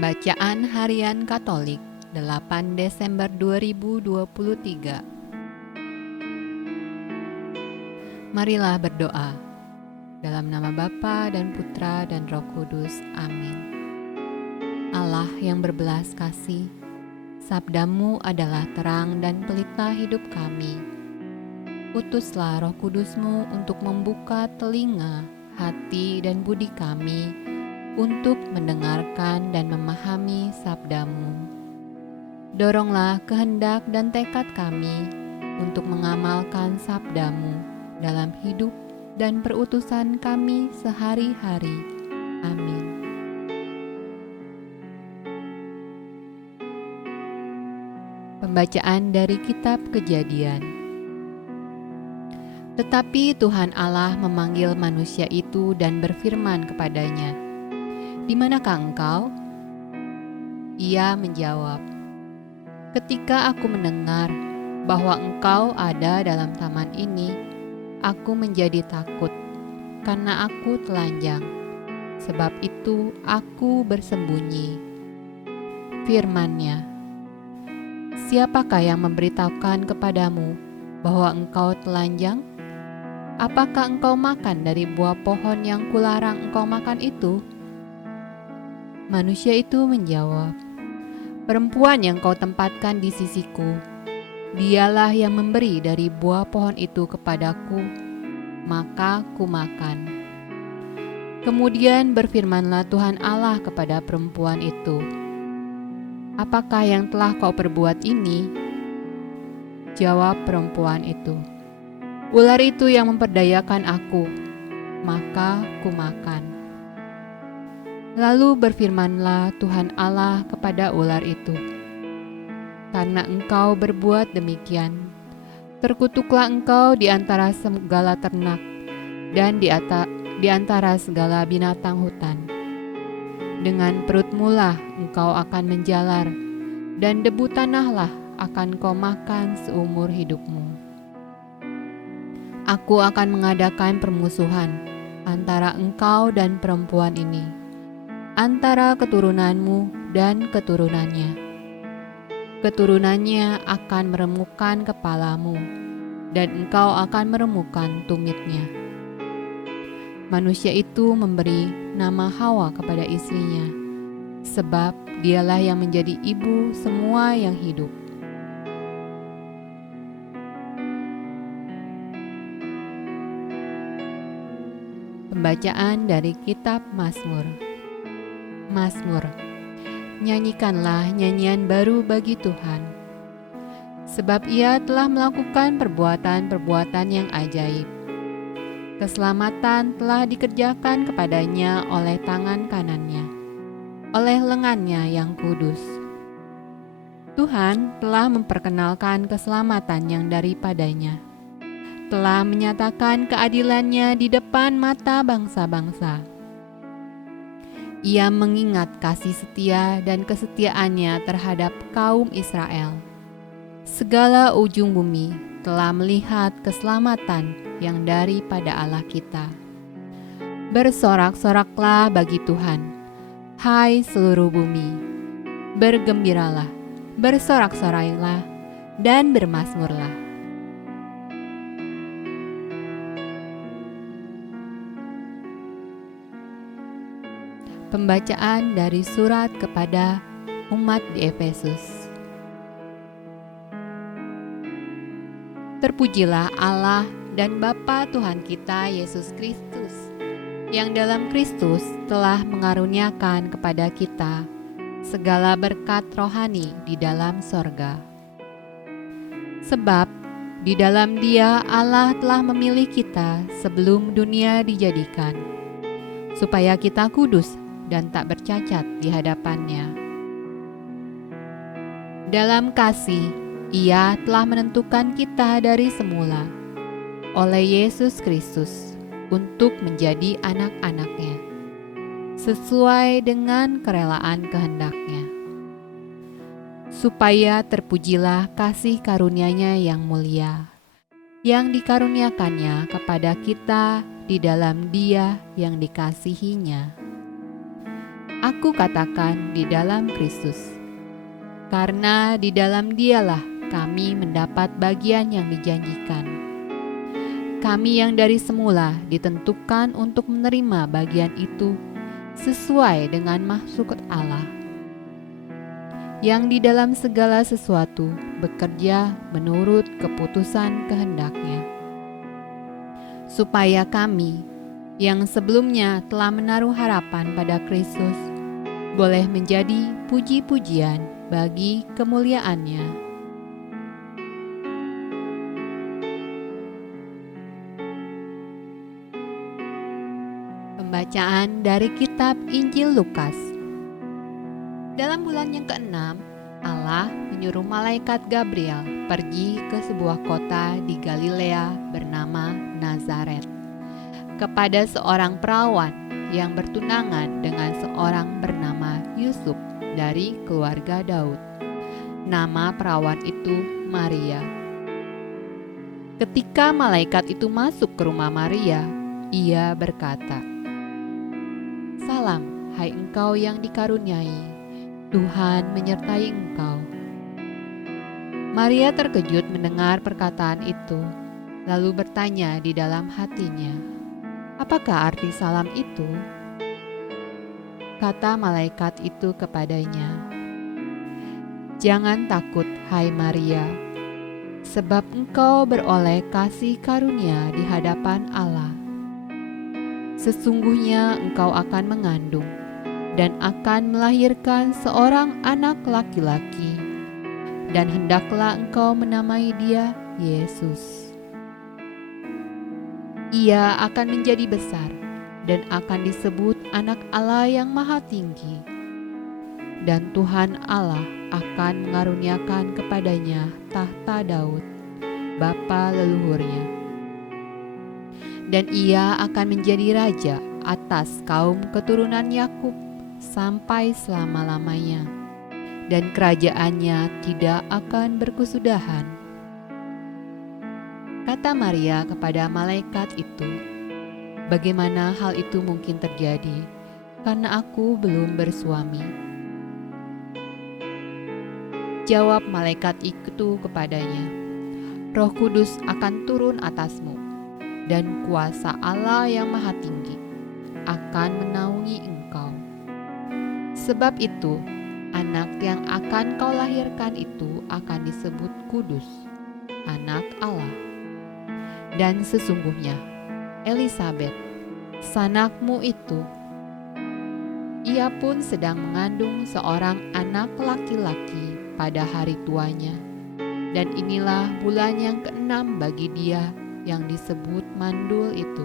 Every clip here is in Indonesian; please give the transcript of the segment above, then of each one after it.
Bacaan Harian Katolik 8 Desember 2023. Marilah berdoa. Dalam nama Bapa dan Putra dan Roh Kudus. Amin. Allah yang berbelas kasih, sabdamu adalah terang dan pelita hidup kami. Utuslah Roh Kudusmu untuk membuka telinga, hati dan budi kami untuk mendengarkan dan memahami sabdamu. Doronglah kehendak dan tekad kami untuk mengamalkan sabdamu dalam hidup dan perutusan kami sehari-hari. Amin. Pembacaan dari Kitab Kejadian. Tetapi Tuhan Allah memanggil manusia itu dan berfirman kepadanya, "Di manakah engkau?" Ia menjawab, "Ketika aku mendengar bahwa engkau ada dalam taman ini, aku menjadi takut, karena aku telanjang. Sebab itu aku bersembunyi." Firman-Nya, "Siapakah yang memberitahukan kepadamu bahwa engkau telanjang? Apakah engkau makan dari buah pohon yang kularang engkau makan itu?" Manusia itu menjawab, "Perempuan yang kau tempatkan di sisiku, dialah yang memberi dari buah pohon itu kepadaku, maka ku makan." Kemudian berfirmanlah Tuhan Allah kepada perempuan itu, "Apakah yang telah kau perbuat ini?" Jawab perempuan itu, "Ular itu yang memperdayakan aku, maka ku makan." Lalu berfirmanlah Tuhan Allah kepada ular itu, "Karena engkau berbuat demikian, terkutuklah engkau di antara segala ternak dan di antara segala binatang hutan. Dengan perutmulah engkau akan menjalar, dan debu tanahlah akan kau makan seumur hidupmu. Aku akan mengadakan permusuhan antara engkau dan perempuan ini, antara keturunanmu dan keturunannya. Keturunannya akan meremukkan kepalamu, dan engkau akan meremukkan tumitnya." Manusia itu memberi nama Hawa kepada istrinya, sebab dialah yang menjadi ibu semua yang hidup. Pembacaan dari Kitab Mazmur. Mazmur. Nyanyikanlah nyanyian baru bagi Tuhan, sebab Ia telah melakukan perbuatan-perbuatan yang ajaib. Keselamatan telah dikerjakan kepadanya oleh tangan kanannya, oleh lengannya yang kudus. Tuhan telah memperkenalkan keselamatan yang daripadanya, telah menyatakan keadilannya di depan mata bangsa-bangsa. Ia mengingat kasih setia dan kesetiaannya terhadap kaum Israel. Segala ujung bumi telah melihat keselamatan yang daripada Allah kita. Bersorak-soraklah bagi Tuhan, hai seluruh bumi. Bergembiralah, bersorak-sorailah, dan bermazmurlah. Pembacaan dari surat kepada umat di Efesus. Terpujilah Allah dan Bapa Tuhan kita Yesus Kristus, yang dalam Kristus telah mengaruniakan kepada kita segala berkat rohani di dalam sorga. Sebab di dalam Dia Allah telah memilih kita sebelum dunia dijadikan, supaya kita kudus dan tak bercacat di hadapan-Nya. Dalam kasih Ia telah menentukan kita dari semula oleh Yesus Kristus untuk menjadi anak-anak-Nya, sesuai dengan kerelaan kehendak-Nya, supaya terpujilah kasih karunia-Nya yang mulia, yang dikaruniakannya kepada kita di dalam Dia yang dikasihi-Nya. Aku katakan di dalam Kristus, karena di dalam Dialah kami mendapat bagian yang dijanjikan. Kami yang dari semula ditentukan untuk menerima bagian itu sesuai dengan maksud Allah, yang di dalam segala sesuatu bekerja menurut keputusan kehendak-Nya, supaya kami yang sebelumnya telah menaruh harapan pada Kristus boleh menjadi puji-pujian bagi kemuliaan-Nya. Pembacaan dari kitab Injil Lukas. Dalam bulan yang ke-6, Allah menyuruh malaikat Gabriel pergi ke sebuah kota di Galilea bernama Nazaret, kepada seorang perawan yang bertunangan dengan seorang bernama Yusuf dari keluarga Daud. Nama perawan itu Maria. Ketika malaikat itu masuk ke rumah Maria, ia berkata, "Salam, hai engkau yang dikaruniai, Tuhan menyertai engkau." Maria terkejut mendengar perkataan itu, lalu bertanya di dalam hatinya, "Apakah arti salam itu?" Kata malaikat itu kepadanya, "Jangan takut, hai Maria, sebab engkau beroleh kasih karunia di hadapan Allah. Sesungguhnya engkau akan mengandung dan akan melahirkan seorang anak laki-laki, dan hendaklah engkau menamai dia Yesus. Ia akan menjadi besar dan akan disebut Anak Allah yang Maha Tinggi. Dan Tuhan Allah akan mengaruniakan kepadanya tahta Daud, bapa leluhurnya. Dan ia akan menjadi raja atas kaum keturunan Yakub sampai selama-lamanya, dan kerajaannya tidak akan berkesudahan." Kata Maria kepada malaikat itu, "Bagaimana hal itu mungkin terjadi, karena aku belum bersuami?" Jawab malaikat itu kepadanya, "Roh Kudus akan turun atasmu, dan kuasa Allah yang Maha Tinggi akan menaungi engkau. Sebab itu, anak yang akan kau lahirkan itu akan disebut kudus, Anak Allah. Dan sesungguhnya, Elisabet, sanakmu itu, ia pun sedang mengandung seorang anak laki-laki pada hari tuanya, dan inilah bulan yang ke-6 bagi dia yang disebut mandul itu.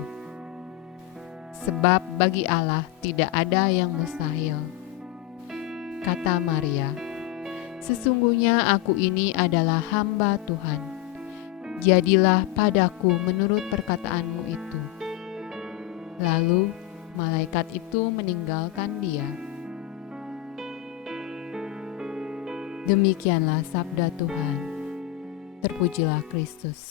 Sebab bagi Allah tidak ada yang mustahil." Kata Maria, "Sesungguhnya aku ini adalah hamba Tuhan. Jadilah padaku menurut perkataanmu itu." Lalu malaikat itu meninggalkan dia. Demikianlah sabda Tuhan. Terpujilah Kristus.